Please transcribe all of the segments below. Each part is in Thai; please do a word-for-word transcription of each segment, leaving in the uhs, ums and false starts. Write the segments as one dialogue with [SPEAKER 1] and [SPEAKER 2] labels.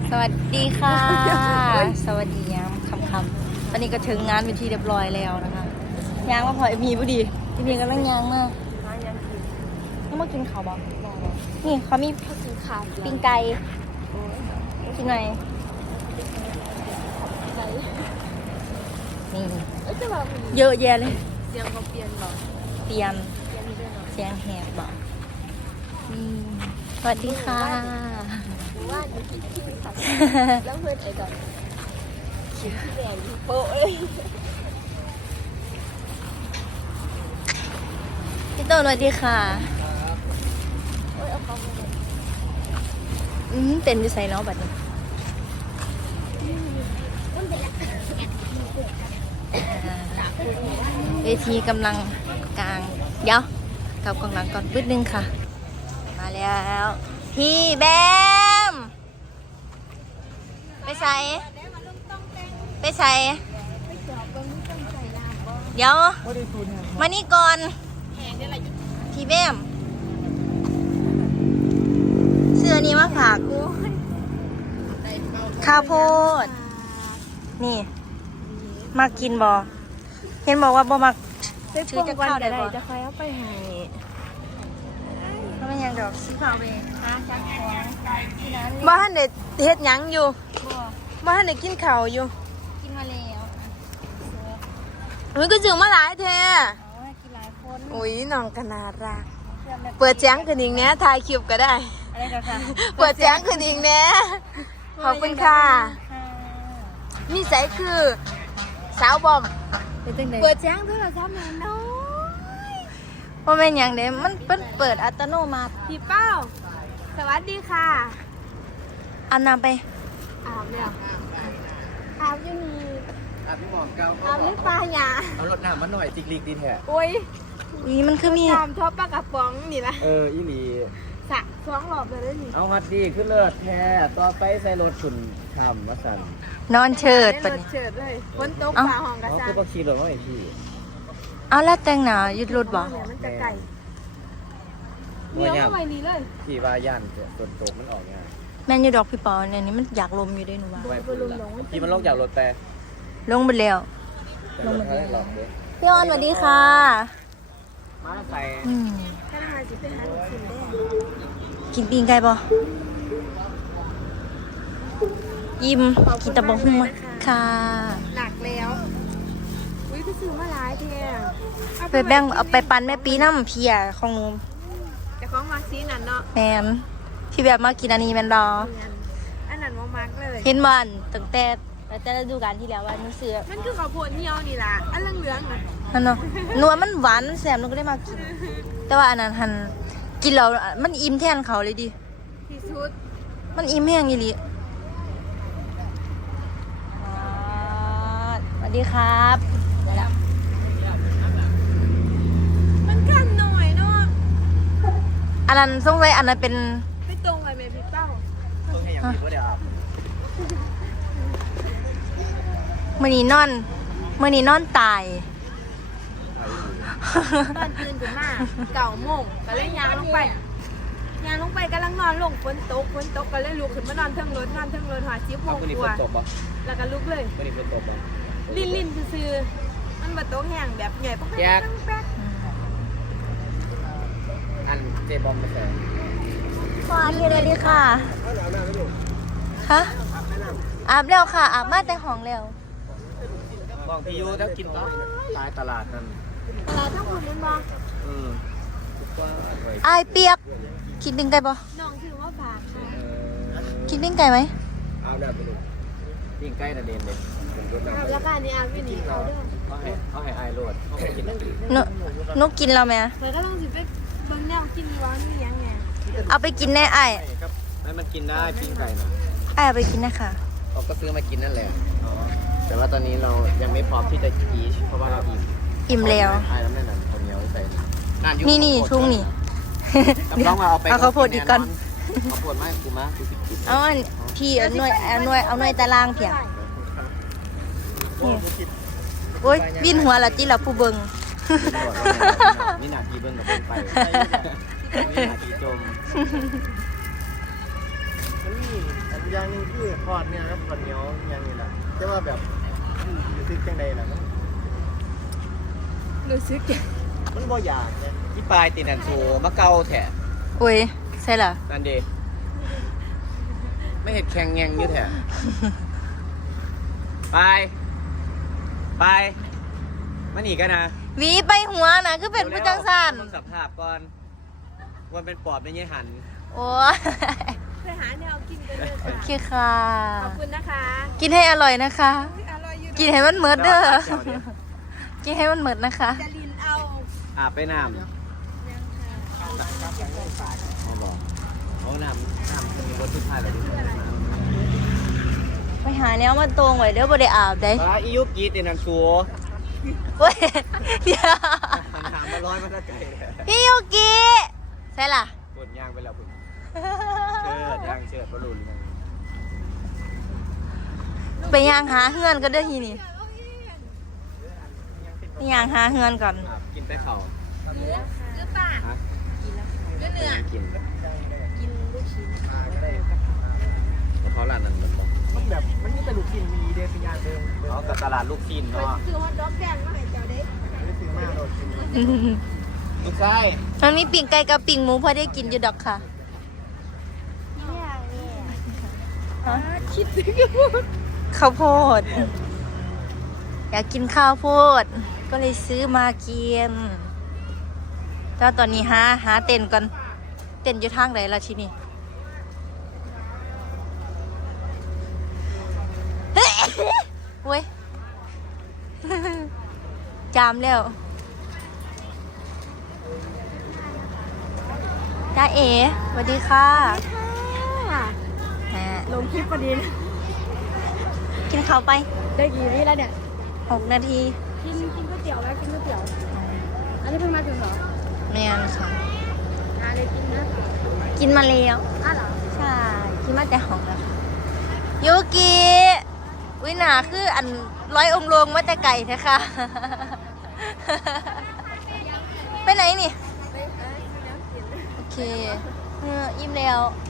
[SPEAKER 1] สวัสดีค่ะ สวัสดียามคำๆตอนนี้ก็ถึงงานเป็นที่เรียบร้อยแล้วนะคะยางมาพอเอ็มพีพอดีเอ็มพีกำลังยางมากต้องมากินข้าวบ้างนี่เขามีปิ้งไก่กินหน่อยนี่เยอะแยะเลยเสียงเขาเปลี่ยนหรอเปลี่ยนเสียงแหบบอกสวัสดีค่ะ
[SPEAKER 2] ว่าจะคิดที่ค่ะแล้วเพื่อนไอ้ดอกคิดที่แดงโป๊ะเลย
[SPEAKER 1] พี่ต้นสวัสดีค่ะ
[SPEAKER 2] โอ้ยเอาเขาไปเลย
[SPEAKER 1] อืมเต้นอยู่ใส่เนาะบัดนี้เวทีกำลังกลางเดี๋ยวกลับกองหลังก่อนปึ๊ดนึงค่ะมาแล้วพี่แบมไปใส่ไปใส่เดี๋ยวมานี่ก่อนพี่แบมเสื้อนี้มาฝากกูข้าวโพดนี่มากินบอเห็นบอกว่าบอมักถือจะเข้าได้บอ
[SPEAKER 2] จะคอยเอาไปให้
[SPEAKER 1] ก็ไม่ยังดอกซื้อเปล่าไปหาจักของที่นั้น
[SPEAKER 2] บ้านเด็ดเฮ็ดยังอยู่
[SPEAKER 1] บ่
[SPEAKER 2] บ้านเด็ดกินข้าวอยู่
[SPEAKER 1] กินมาแล้ว
[SPEAKER 2] มันก็จึงมาหลายแท้
[SPEAKER 1] อ๋อกินหลายคน
[SPEAKER 2] อุ้ยน้องกนารักเปิดแจ้งขึ้นอีกแน่ถ่ายคลิปก็ได้
[SPEAKER 1] อะไรกันค่ะ
[SPEAKER 2] เปิดแจ้งขึ้นอีกแน่ขอบคุณค่ะนี่ใส่คือสาวบอม
[SPEAKER 1] เป็นจังได๋
[SPEAKER 2] เปิดแจ้งโทรศัพท์แม่น้อย
[SPEAKER 1] บ่แม่นหยังเด้มันเปิดเปิดอัตโนมัติ
[SPEAKER 2] พี่เป้าสวัสดีค่ะ
[SPEAKER 1] อาบน้ำไป
[SPEAKER 2] อาบแล้วอาบอยู่นี่
[SPEAKER 3] อาบพี่หมอมเกา
[SPEAKER 2] อาบในป่าหญ้า
[SPEAKER 3] เอารถน้ำมาหน่อยจิกลิกดีแท้
[SPEAKER 2] โอ้ย
[SPEAKER 1] นี่มันคือมี
[SPEAKER 2] ตามชอบปลากระป๋องนี่ละ
[SPEAKER 3] เอออีหลี
[SPEAKER 2] สะสองรอบเลยเด้อนี่
[SPEAKER 3] เอาฮัดดีขึ้นเลิศแท้ต่อไปใส่รถขุนทำมาสั่น
[SPEAKER 1] นอนเชิด
[SPEAKER 2] ได้
[SPEAKER 1] ปะ
[SPEAKER 2] รถ
[SPEAKER 1] นี่
[SPEAKER 2] เฉิดเลยฝนตก
[SPEAKER 1] เอ้า
[SPEAKER 2] ฟ้าห้องกระ
[SPEAKER 3] เอา
[SPEAKER 2] ซั
[SPEAKER 3] คื
[SPEAKER 2] ง
[SPEAKER 3] อบอกขี่รถมาไอ้พี่
[SPEAKER 1] เอาแล้วแต่งหน้าหยุดรถบ่
[SPEAKER 2] เนี่ยมันจะไก่เหนียวเข้าไปนี่เลย
[SPEAKER 3] ขี่ว่าย่านฝนตกมันออกง่าย
[SPEAKER 1] แม่นอยู่ดอกพี่ปอเนี่ยนี่มันอยากลมอยู่ด้วยหนูว่า
[SPEAKER 3] ไปพูดละขี่มันลงจากรถแต่
[SPEAKER 1] ลงไปแล้ว
[SPEAKER 3] ลงมาได้หลอกเด้
[SPEAKER 1] พี่ออนสวัสดีค่ะ
[SPEAKER 3] มาใส่
[SPEAKER 1] อืม
[SPEAKER 2] ถ้ามาสิไปหาลูกชิ้นได้
[SPEAKER 1] กินปีงไก่บ่ยิ้มกินตะบงหุ่มค่ะ
[SPEAKER 2] หนักแล้วอุ้ยก็ซื้อมาหลายเที่ย
[SPEAKER 1] ไปแบ่งเอาไปปันแม่ปีน้ำเพียของหนู
[SPEAKER 2] แต่ของมาซีนั่นเนาะ
[SPEAKER 1] แมนพี่แบบมากินอันนี้แมนรอ
[SPEAKER 2] อันนั้นว่ามักเลย
[SPEAKER 1] เห็นมันตั้งแต่ตั้งแต่ฤดูกาลที่แล้วว่าหนูซื้อ
[SPEAKER 2] มันคือข้าวโพดเหนียวนี่ล่ะอันเหลืองๆน่ะ
[SPEAKER 1] นั่นเนาะนัวมันหวานมันแสบหนูก็ได้มากิน แต่ว่าอันนั้นหันกินแล้วมันอิ่มแทนเขาเลยดิ
[SPEAKER 2] ที่สุด
[SPEAKER 1] มันอิ่มแห้งอีหลีสวัสดีครับได้แล้ว
[SPEAKER 2] มันกันหน่อยเนาะ
[SPEAKER 1] อันนั้นสงสัยอันนั้นเป็น
[SPEAKER 2] ไม่ตรงเลยแม่พี่เป้า
[SPEAKER 3] ต้องให้อย่างนี้ก็เดี๋ยวอาบ
[SPEAKER 1] มื้อนี้นอนมื้อนี้นอนตาย
[SPEAKER 2] ตอนตื่นขึ้นมาเก่าโมงก็เลยยางลงไปยางลงไปกำลังนอนลงฝนตกฝนตกก็เลยลุกขึ้นมานอนเทิงรถนอนเทิงรถหาจิ๊บโม
[SPEAKER 3] เอา
[SPEAKER 2] ง
[SPEAKER 3] คนนี้
[SPEAKER 2] ก
[SPEAKER 3] ฝน
[SPEAKER 2] ว่า
[SPEAKER 3] ตกปะ
[SPEAKER 2] แล้วก็ลุกเลย
[SPEAKER 3] คนนี้ฝนตกปะ
[SPEAKER 2] ลิ้นลิ้นซื่อๆมันมาโต๊ะแห้งแบบใหญ่ปะ
[SPEAKER 3] แยก
[SPEAKER 2] แป๊ก
[SPEAKER 3] อันเจบอมมาใส่
[SPEAKER 1] ขอที่เลยดีค่ะคะอาบแล้วค่ะ อาบมาแต่ห้องแล้ว
[SPEAKER 3] บอกพี่ยูแล้วกินต่อตายตลาดนั่น
[SPEAKER 2] เราทั้งคนนั้นบอก
[SPEAKER 3] อืม
[SPEAKER 1] อายเปียก กินปิ้งไก่ปะ
[SPEAKER 2] น้องถือว่าฝากค่ะ
[SPEAKER 1] กินปิ้งไก่ไหม
[SPEAKER 3] เอาได้ไปดูปิ้งใกล้น่ะเด่นเลยเป็นรถน้ำ
[SPEAKER 2] แล้วก็อันนี้อาวินี่เขาเด้อ
[SPEAKER 3] เขาให้เขาให้ไอ้โรดเขาให้กินแล้ว
[SPEAKER 1] นนกกินเราไหม
[SPEAKER 2] เธอก็ต้องสิไปเบิ่งแนวกินร้อนนี่ยังไง
[SPEAKER 1] เอาไปกินแน่ไอ้าย
[SPEAKER 3] ครับให้มันกินได้ปิ้งไก่นะ
[SPEAKER 1] อ้ายเอาไปกินนะค่ะ
[SPEAKER 3] เราก็ซื้อมากินนั่นแหละแต่ว่าตอนนี้เรายังไม่พร้อมที่จะกีชเพราะว่าเราอิ่ม
[SPEAKER 1] อิ่มแล้ว
[SPEAKER 3] ไอ้แล้วแม่นั่นคนเหนียวใส่
[SPEAKER 1] นี่นี่ทุ่งนี่
[SPEAKER 3] กับน้องมาเอาไป
[SPEAKER 1] เอาข้าวโพดอีกก่อน
[SPEAKER 3] ข้าวโพดไม่กูมากูสิกิน
[SPEAKER 1] เอาอันพี่เอาหน่วยเอาหน่วยเอาหน่วยตารางเพียงนี่โอ้ยบินหัวละจีละผู้เบิง
[SPEAKER 3] นี่หนาทีเบิ้งกับเบิ้งไปนี่หนาทีจมมันมีอันอย่างหนึงคือทอดเนี่ยครับข้าวเหนียวอย่างนี้แหละแต่ว่าแบบรู้สึกจังใดล่ะมัน
[SPEAKER 2] รู้สึก
[SPEAKER 3] มันบ่อยากเนี่ยที่ปลายตีนันโซมะเกาแถะ
[SPEAKER 1] อุ้ยใช่เหรอ
[SPEAKER 3] นั่นเดไม่เห็นแข็งแงงอยู่แถะไปไปมันอีกกันนะ
[SPEAKER 1] หวีไปหัวนะคือเป็นผู้จังสัน
[SPEAKER 3] ต้องสับภาพก่อนวันเป็นปอบเป็นยี่หัน
[SPEAKER 1] โอ้ย
[SPEAKER 2] ไปหาแนวกินกันเลย
[SPEAKER 1] โอ
[SPEAKER 2] ค่ะ
[SPEAKER 1] เคค่ะ
[SPEAKER 2] ขอบคุณนะคะ
[SPEAKER 1] กินให้อร่อยนะคะ
[SPEAKER 2] อร่อยอยู่
[SPEAKER 1] กินให้มันเหมือนเด้อกินให้มันเหมือนนะคะ
[SPEAKER 2] จะลินเอา
[SPEAKER 3] อาบไปน้ำเอาบอกเอาน้ำน้ำมีรถทุกท่ายเลยดิ
[SPEAKER 1] ไปหาแนวมาตรงไว้เด้อบ่ได้อาบได้
[SPEAKER 3] ปลาอียุกยีตีนันโซ
[SPEAKER 1] เว้ยเดี๋ยว
[SPEAKER 3] มันถามมาร้อยมันก็ใจ
[SPEAKER 1] พี่ยูกิใช่ล่ะ
[SPEAKER 3] ปวดยางไปแล้วคุณเชิดยางเชิดบอลลูน
[SPEAKER 1] ไปย่างหาเฮือนก็ได้ทีนี่ไปย่างหาเฮือนก่อน
[SPEAKER 3] กินแต่เข่า
[SPEAKER 2] หรือเปล่า
[SPEAKER 3] ฮะ
[SPEAKER 2] เนื้อเนื้อ
[SPEAKER 3] กิน
[SPEAKER 2] กินลูกชิ้น
[SPEAKER 3] เพราะร้านนั้นมันมันแบบมันมีแต่ลูกชิ้นมีเดฟิยานเดิมอ๋อกับตลาดลูกชิ้นเนาะ
[SPEAKER 2] คือว่าด็อกแดงมาให้เจ้าเด้
[SPEAKER 3] ไม่ซื้อมากหรอกลูกไส้
[SPEAKER 1] มันมีปิ่งไก่กับปิ่งหมูพอได้กินอยู่ดอกค่ะฮะ
[SPEAKER 2] คิดถึง
[SPEAKER 1] ข้าวโพด อยากกินข้าวโพด ก็เลยซื้อมากินแต่ตอนนี้หาหาเต้นก่อนเต้นอยู่ทางไหนล่ะทีนี่ เว้ย จามแล้วจ้าเอ๋สวัสดีค่ะฮะ
[SPEAKER 2] ลงคลิปพอดี
[SPEAKER 1] กินข้าวไป
[SPEAKER 2] ได้กี่วิแล้วเนี่ย
[SPEAKER 1] หกนาที
[SPEAKER 2] กินกินก๋วยเตี๋ยวไหมกินก๋วยเตี๋ยว อันนี้เพิ่งมาถึงเหรอ
[SPEAKER 1] แม่นค่ะ
[SPEAKER 2] หาอะไรกินนะ
[SPEAKER 1] กินมาแล้ว
[SPEAKER 2] อ้าวเหรอ
[SPEAKER 1] ใช่ กินมาแต่ห้องแล้วค่ะยูกิวินาคืออันร้อยองค์ลงมาแต่ไก่แท้ค่ะ ไปไหนนี่
[SPEAKER 2] ไปเอ้ยแล้วกิน
[SPEAKER 1] โอเคเอออิ่มแล้ว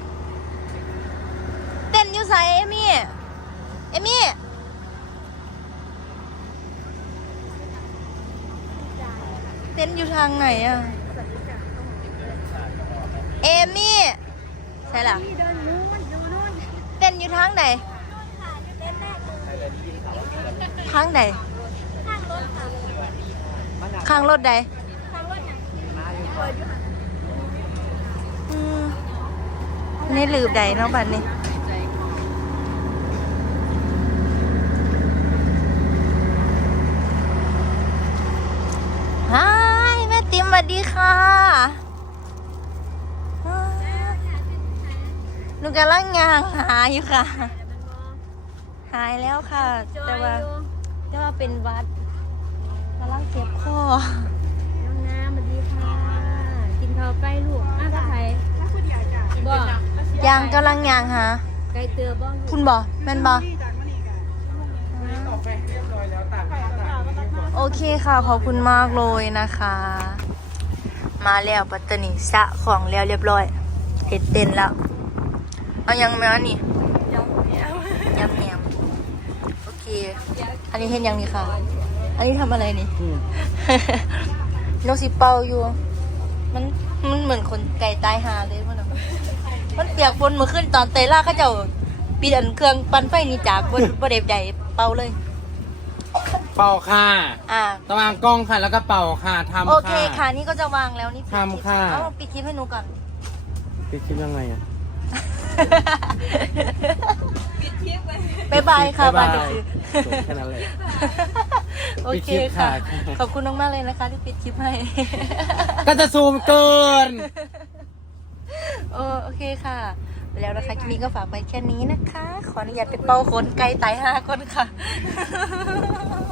[SPEAKER 1] เต้นอยู่ไสเอมี่ เอมี่ เต้นอยู่ทางไหนอะเอมี่ใช่ล่ะ
[SPEAKER 2] นี่เดินนู้นดูนู้น
[SPEAKER 1] เต้นอยู่ทางไหน ทางไหน ข้างรถใดอืมนี่ลืบใดเนาะบัดนี้ฮายแม่ติ๋มสวัสดีค่ะหนูกำลังงางหาอยู่ค่ะ หายแล้วค่ะ แต่ว่าแต่ว่าเป็นหวัดกำลังเจ็บคอ
[SPEAKER 2] น้องน้ำสวัสดีค่ะ กินข้าวไปลูกอ้าวก็ไทยบ่
[SPEAKER 1] ยางกำลังยางหา
[SPEAKER 2] ไก่เตือบ้อง
[SPEAKER 1] คุณบ่แม่นบ่โอเคค่ะ ขอบคุณมากเลยนะคะ มาแล้วปัตตานีสะของแล้วเรียบร้อยเห็ดเต้นแล้ว เอายังไหมอันนี่ยำแหนมโอเค อันนี้เห็นยังนี่ค่ะ อันนี้ทำอะไรนี่ นกสิเป่าอยู่ มันมันเหมือนคนไก่ตายหาเลยมันอะมันเปียกฝนเมื่อคืนตอนเตยล่าเขาเจ้าปีดันเครื่องปั่นไฟนี่จากบนบนเด็บใหญ่เป่าเลย
[SPEAKER 4] เป่าค่ะ
[SPEAKER 1] อ่า
[SPEAKER 4] ตะวางกล้องค่ะแล้วก็เป่าค่ะทำ
[SPEAKER 1] โอเคค่ะนี่ก็จะวางแล้วนี่ปิด
[SPEAKER 4] ทำค่ะ
[SPEAKER 1] เอาปิดคลิปให้หนูก่อน
[SPEAKER 4] พี่คิดยังไงอ่ะ
[SPEAKER 1] บายบายค่ะ
[SPEAKER 4] บ๊ายบาย
[SPEAKER 1] บาย
[SPEAKER 4] จบแค่นั้นเลย
[SPEAKER 1] โอเค
[SPEAKER 4] ปิดคลิป
[SPEAKER 1] ค่ะ
[SPEAKER 4] ค่ะ
[SPEAKER 1] ขอบคุณมากๆเลยนะคะที่ปิดคลิปให้
[SPEAKER 4] ก็จะซูมเกิน
[SPEAKER 1] โอโอเคค่ะไปแล้วนะคะคลิปนี้ก็ฝากไปแค่นี้นะคะ ขออนุญาตไปเป่าขนไก่ตายห้าคนค่ะ